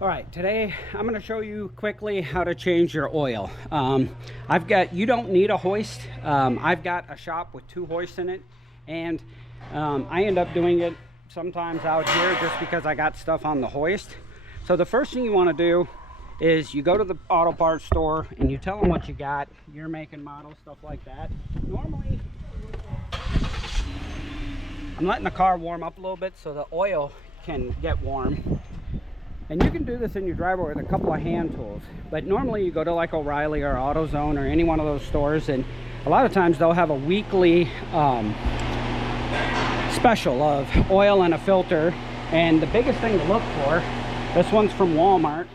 All right, today I'm going to show you quickly how to change your oil. You don't need a hoist. I've got a shop with 2 hoists in it, and I end up doing it sometimes out here just because I got stuff on the hoist. So the first thing you want to do is you go to the auto parts store and you tell them what you got, your make and model, stuff like that. Normally, I'm letting the car warm up a little bit so the oil can get warm. And you can do this in your driveway with a couple of hand tools. But normally you go to like O'Reilly or AutoZone or any one of those stores, and a lot of times they'll have a weekly special of oil and a filter. And the biggest thing to look for, this one's from Walmart,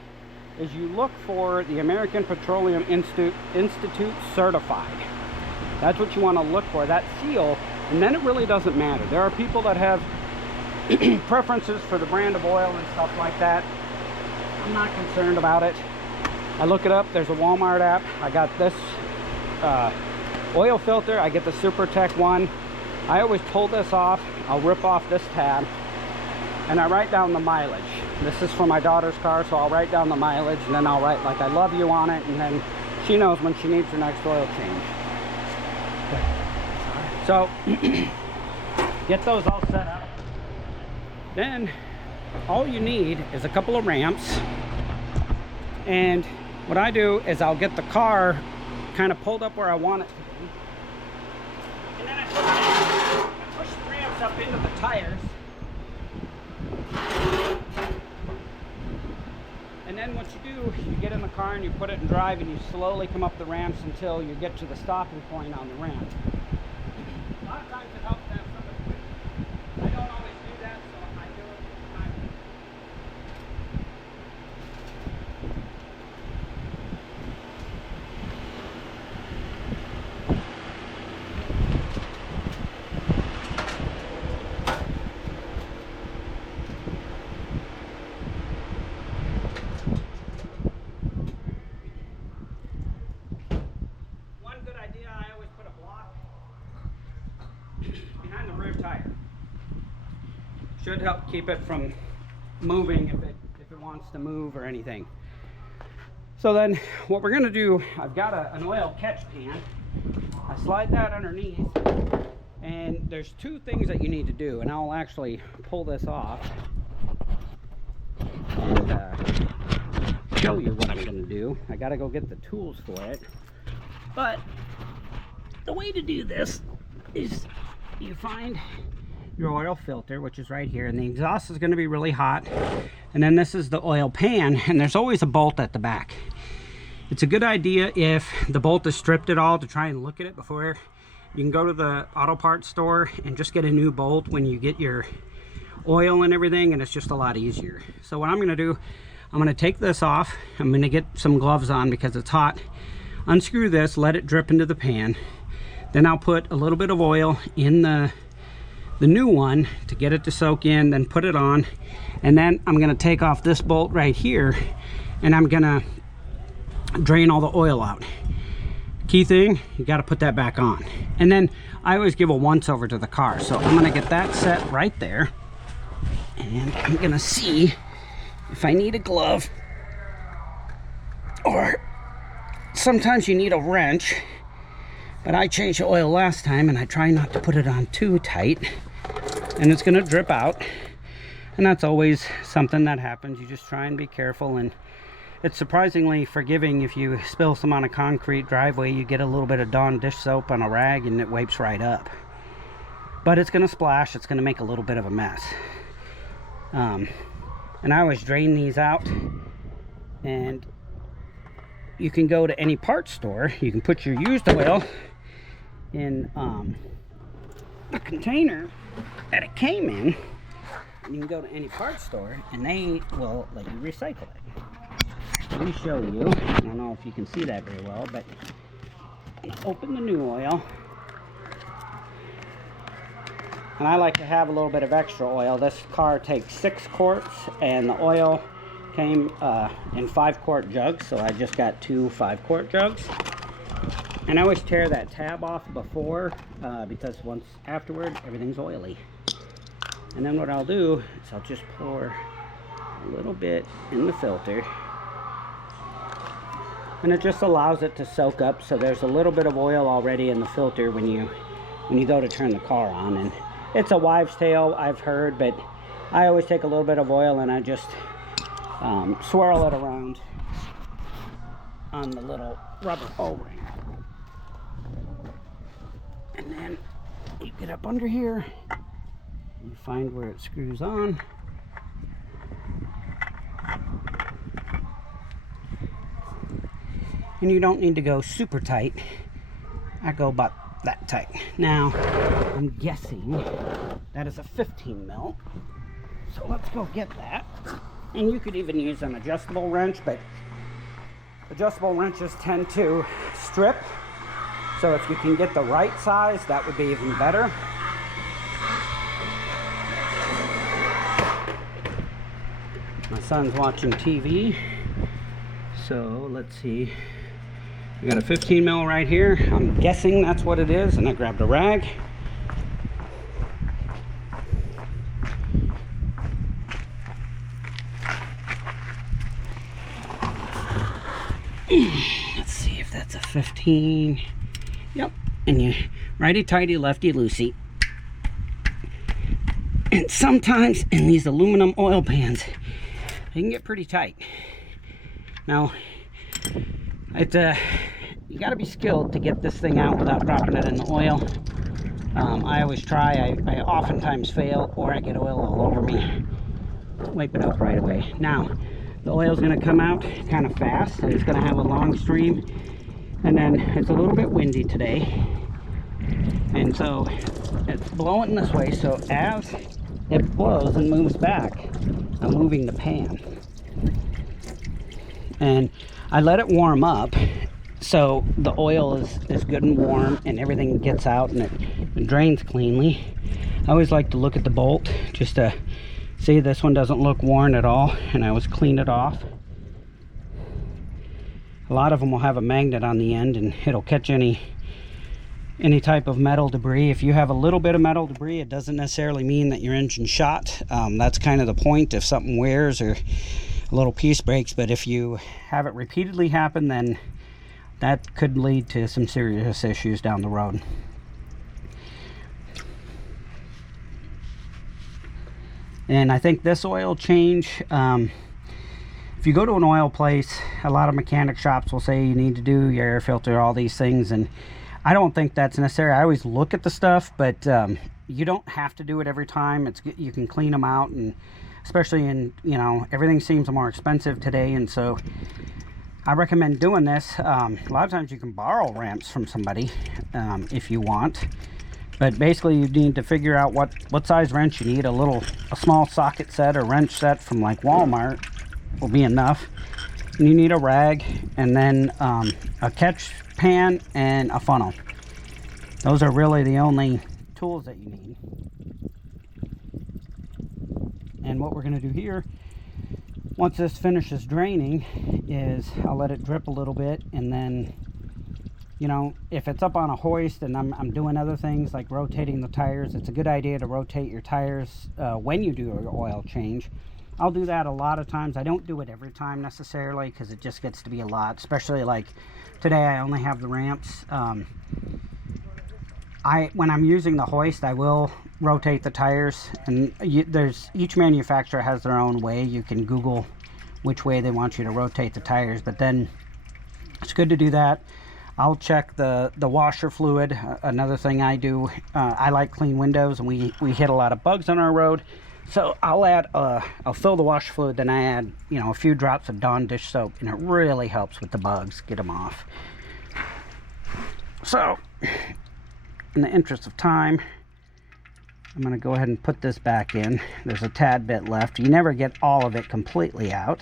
is you look for the American Petroleum Institute certified. That's what you want to look for, that seal, and then it really doesn't matter. There are people that have preferences for the brand of oil and stuff like that. I'm not concerned about it. I look it up. There's a Walmart app. I got this oil filter. I get the SuperTech one. I always pull this off. I'll rip off this tab and I write down the mileage. This is for my daughter's car, so I'll write down the mileage and then I'll write like I love you on it, and then she knows when she needs her next oil change. So get those all set up. Then all you need is a couple of ramps, and what I do is I'll get the car kind of pulled up where I want it to be, and then I push the ramps up into the tires, and then what you do, you get in the car and you put it in drive and you slowly come up the ramps until you get to the stopping point on the ramp. A lot of times it helps to have somebody with you. I don't always do that, so I do it from time to time. One good idea, I always put a block behind the rear tire. Should help keep it from moving if it wants to move or anything. So then what we're going to do, I've got an oil catch pan. I slide that underneath, and there's 2 things that you need to do, and I'll actually pull this off and show you what I'm going to do. I got to go get the tools for it, but the way to do this is you find your oil filter, which is right here, and the exhaust is going to be really hot, and then this is the oil pan, and there's always a bolt at the back. It's a good idea if the bolt is stripped at all to try and look at it before. You can go to the auto parts store and just get a new bolt when you get your oil and everything, and it's just a lot easier. So what I'm going to do, I'm going to take this off. I'm going to get some gloves on because it's hot. Unscrew this, let it drip into the pan. Then I'll put a little bit of oil in the new one to get it to soak in, then put it on, and then I'm going to take off this bolt right here and I'm going to drain all the oil out. Key thing, you got to put that back on. And then I always give a once over to the car, so I'm going to get that set right there, and I'm going to see if I need a glove, or sometimes you need a wrench, but I changed the oil last time and I try not to put it on too tight, and it's going to drip out, and that's always something that happens. You just try and be careful, and it's surprisingly forgiving. If you spill some on a concrete driveway, you get a little bit of Dawn dish soap on a rag and it wipes right up, but it's going to splash, it's going to make a little bit of a mess. And I always drain these out, and you can go to any parts store, you can put your used oil in a container that it came in. You can go to any parts store and they will let you recycle it. Let me show you. I don't know if you can see that very well, but open the new oil, and I like to have a little bit of extra oil. This car takes 6 quarts, and the oil came in 5-quart jugs, so I just got 2 5-quart jugs. And I always tear that tab off before because once afterward everything's oily. And then what I'll do is I'll just pour a little bit in the filter. And it just allows it to soak up, so there's a little bit of oil already in the filter when you go to turn the car on. And it's a wives' tale, I've heard, but I always take a little bit of oil and I just swirl it around on the little rubber O-ring. And then you get up under here, you find where it screws on. And you don't need to go super tight. I go about that tight. Now, I'm guessing that is a 15 mil. So let's go get that. And you could even use an adjustable wrench, but adjustable wrenches tend to strip. So if you can get the right size, that would be even better. My son's watching TV. So let's see. We got a 15 mil right here. I'm guessing that's what it is, and I grabbed a rag. Let's see if that's a 15. Yep. And you righty tighty, lefty loosey. And sometimes in these aluminum oil pans, they can get pretty tight. Now, you got to be skilled to get this thing out without dropping it in the oil. I always try. I oftentimes fail, or I get oil all over me. Wipe it up right away. Now, the oil's going to come out kind of fast, and it's going to have a long stream. And then it's a little bit windy today, and so it's blowing this way. So as it blows and moves back, I'm moving the pan. And I let it warm up so the oil is good and warm and everything gets out and it drains cleanly. I always like to look at the bolt just to see this one doesn't look worn at all, and I always clean it off. A lot of them will have a magnet on the end and it'll catch any type of metal debris. If you have a little bit of metal debris, it doesn't necessarily mean that your engine's shot. That's kind of the point if something wears or a little piece breaks. But if you have it repeatedly happen, then that could lead to some serious issues down the road. And I think this oil change, if you go to an oil place, a lot of mechanic shops will say you need to do your air filter, all these things, and I don't think that's necessary. I always look at the stuff, but you don't have to do it every time. You can clean them out, and especially in, everything seems more expensive today, and so I recommend doing this. A lot of times you can borrow ramps from somebody if you want. But basically you need to figure out what size wrench you need. A small socket set or wrench set from like Walmart will be enough. And you need a rag, and then a catch pan and a funnel. Those are really the only tools that you need. And what we're going to do here, once this finishes draining, is I'll let it drip a little bit, and then if it's up on a hoist and I'm doing other things like rotating the tires, it's a good idea to rotate your tires when you do your oil change. I'll do that a lot of times. I don't do it every time necessarily, because it just gets to be a lot, especially like today I only have the ramps. When I'm using the hoist, I will rotate the tires, and each manufacturer has their own way. You can Google which way they want you to rotate the tires, but then it's good to do that. I'll check the washer fluid. Another thing I do, I like clean windows, and we hit a lot of bugs on our road. So I'll fill the washer fluid, then I add, a few drops of Dawn dish soap, and it really helps with the bugs, get them off. So, in the interest of time, I'm going to go ahead and put this back in. There's a tad bit left. You never get all of it completely out.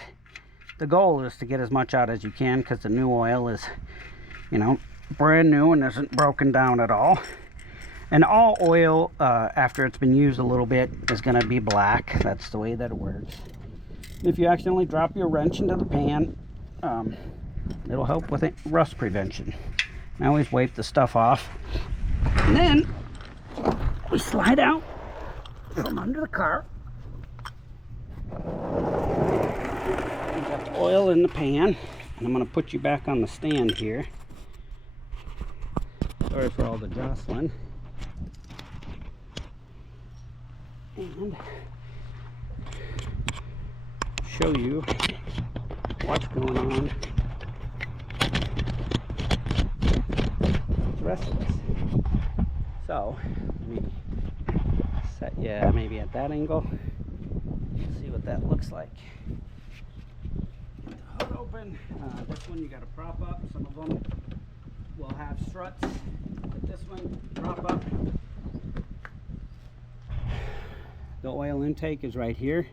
The goal is to get as much out as you can, because the new oil is, brand new and isn't broken down at all. And all oil, after it's been used a little bit, is going to be black. That's the way that it works. If you accidentally drop your wrench into the pan, it'll help with rust prevention. I always wipe the stuff off. And then we slide out from under the car. oil in the pan, and I'm going to put you back on the stand here. Sorry for all the jostling. And show you what's going on with the rest of this. So, let me set you maybe at that angle. See what that looks like. The hood open. This one you got to prop up. Some of them will have struts, but this one prop up. The oil intake is right here.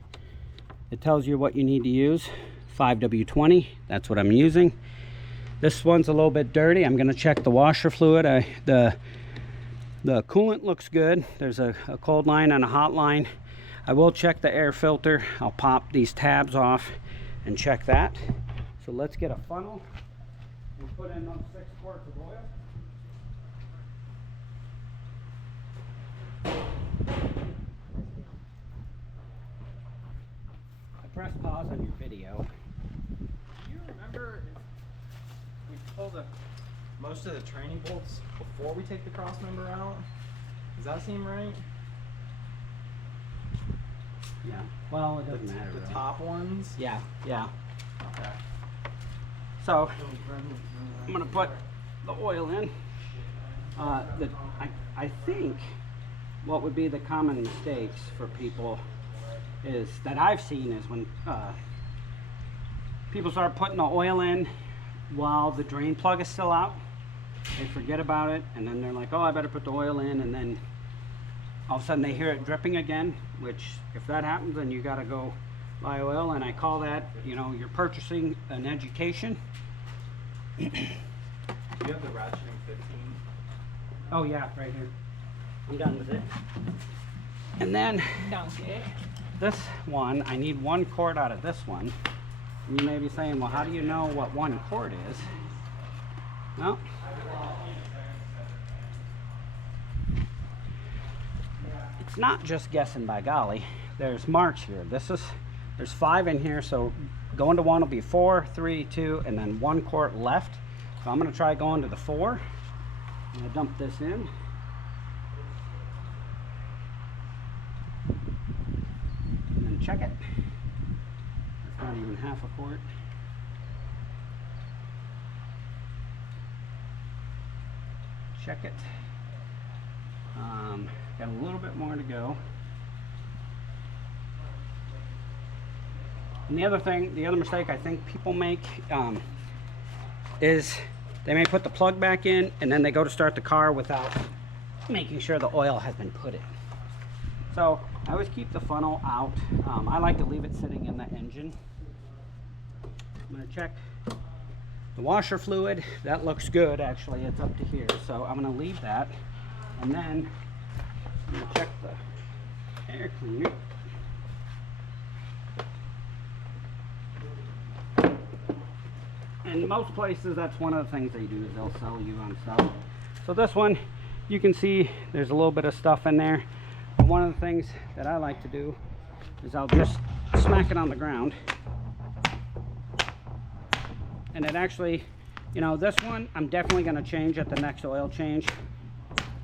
It tells you what you need to use. 5W20, that's what I'm using. This one's a little bit dirty. I'm going to check the washer fluid. The coolant looks good. There's a cold line and a hot line. I will check the air filter. I'll pop these tabs off and check that. So let's get a funnel and put in those 6 quarts of oil. Press pause on your video. Do you remember if we pull most of the training bolts before we take the cross member out? Does that seem right? Yeah. Well, it doesn't matter. The really. top ones? Yeah. Yeah. Okay. So I'm gonna put the oil in. I think what would be the common mistakes for people is that I've seen is when people start putting the oil in while the drain plug is still out. They forget about it, and then they're like, oh, I better put the oil in, and then all of a sudden they hear it dripping again, which if that happens, then you got to go buy oil. And I call that, you know, you're purchasing an education. Do you have the ratcheting 15? Oh yeah, right here. I'm done with it. And then this one, I need 1 quart out of this one. And you may be saying, well, how do you know what 1 quart is? Well, it's not just guessing by golly. There's marks here. There's 5 in here, so going to 1 will be 4, 3, 2, and then 1 quart left. So I'm gonna try going to the 4. I'm gonna dump this in. Check it. It's not even half a quart. Check it. Got a little bit more to go. And the other mistake I think people make is they may put the plug back in and then they go to start the car without making sure the oil has been put in. So I always keep the funnel out. I like to leave it sitting in the engine. I'm going to check the washer fluid. That looks good, actually. It's up to here. So I'm going to leave that. And then I'm going to check the air cleaner. And most places, that's one of the things they do is they'll sell you on stuff. So this one, you can see there's a little bit of stuff in there. One of the things that I like to do is I'll just smack it on the ground, and it actually, you know, this one I'm definitely going to change at the next oil change,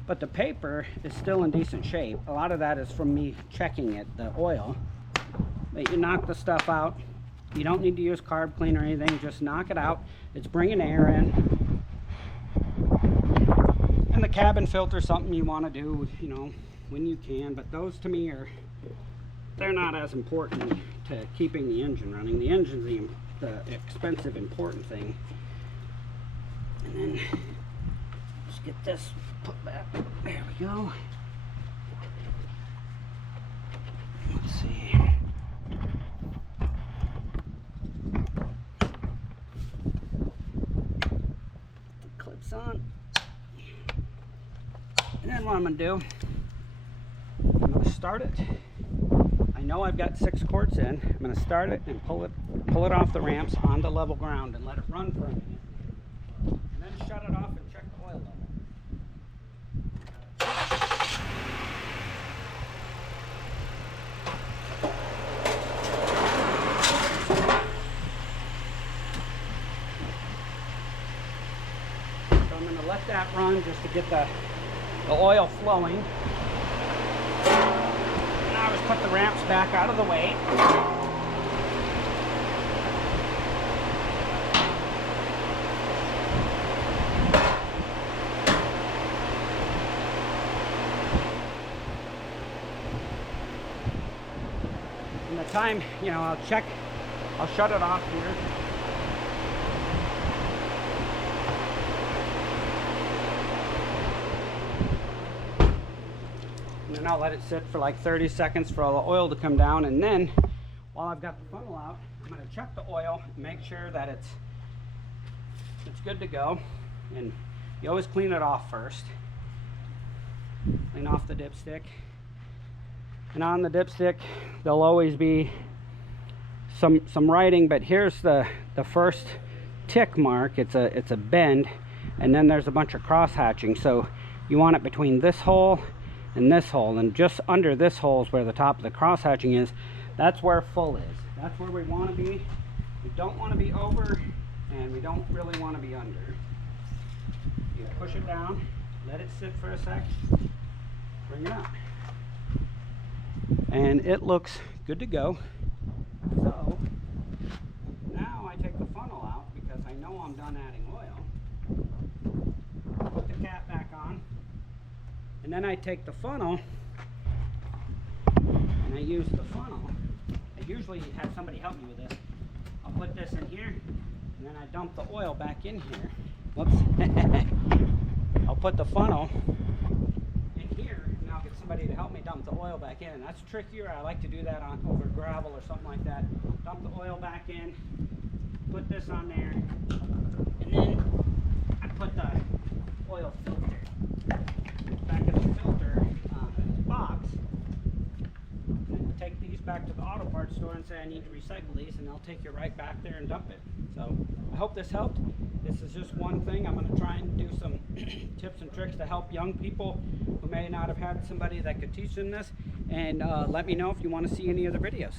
but the paper is still in decent shape. A lot of that is from me checking it, the oil. But you knock the stuff out. You don't need to use carb clean or anything, just knock it out. It's bringing air in. And the cabin filter is something you want to do, you know, when you can, but those to me they're not as important to keeping the engine running. The engine's the expensive important thing. And then just get this put back. There we go. Let's see. The clips on. And then what I'm gonna do, I'm going to start it. I know I've got 6 quarts in. I'm going to start it and pull it off the ramps onto level ground and let it run for a minute. And then shut it off and check the oil level. let that run just to get the oil flowing. And I always put the ramps back out of the way. And the time, you know, I'll shut it off here. And then I'll let it sit for like 30 seconds for all the oil to come down, and then while I've got the funnel out, I'm going to check the oil, make sure that it's good to go. And you always clean it off first. Clean off the dipstick. And on the dipstick there'll always be some writing, but here's the first tick mark. It's a bend, and then there's a bunch of cross hatching, so you want it between this hole and this hole, and just under this hole is where the top of the cross hatching is. That's where full is. That's where we want to be. We don't want to be over, and we don't really want to be under. You push it down, let it sit for a sec, bring it up, and it looks good to go. So now I take the funnel out because I know I'm done adding oil. Put the cap back on, and then I take the funnel and I use the funnel. I usually have somebody help me with this. I'll put this in here, and then I dump the oil back in here. Whoops. I'll put the funnel in here, and I'll get somebody to help me dump the oil back in. That's trickier. I like to do that over gravel or something like that. Dump the oil back in, put this on there, and then I put the oil filter back in the filter box. And take these back to the auto parts store and say I need to recycle these, and they'll take you right back there and dump it. So I hope this helped. This is just one thing. I'm going to try and do some tips and tricks to help young people who may not have had somebody that could teach them this. And let me know if you want to see any other videos.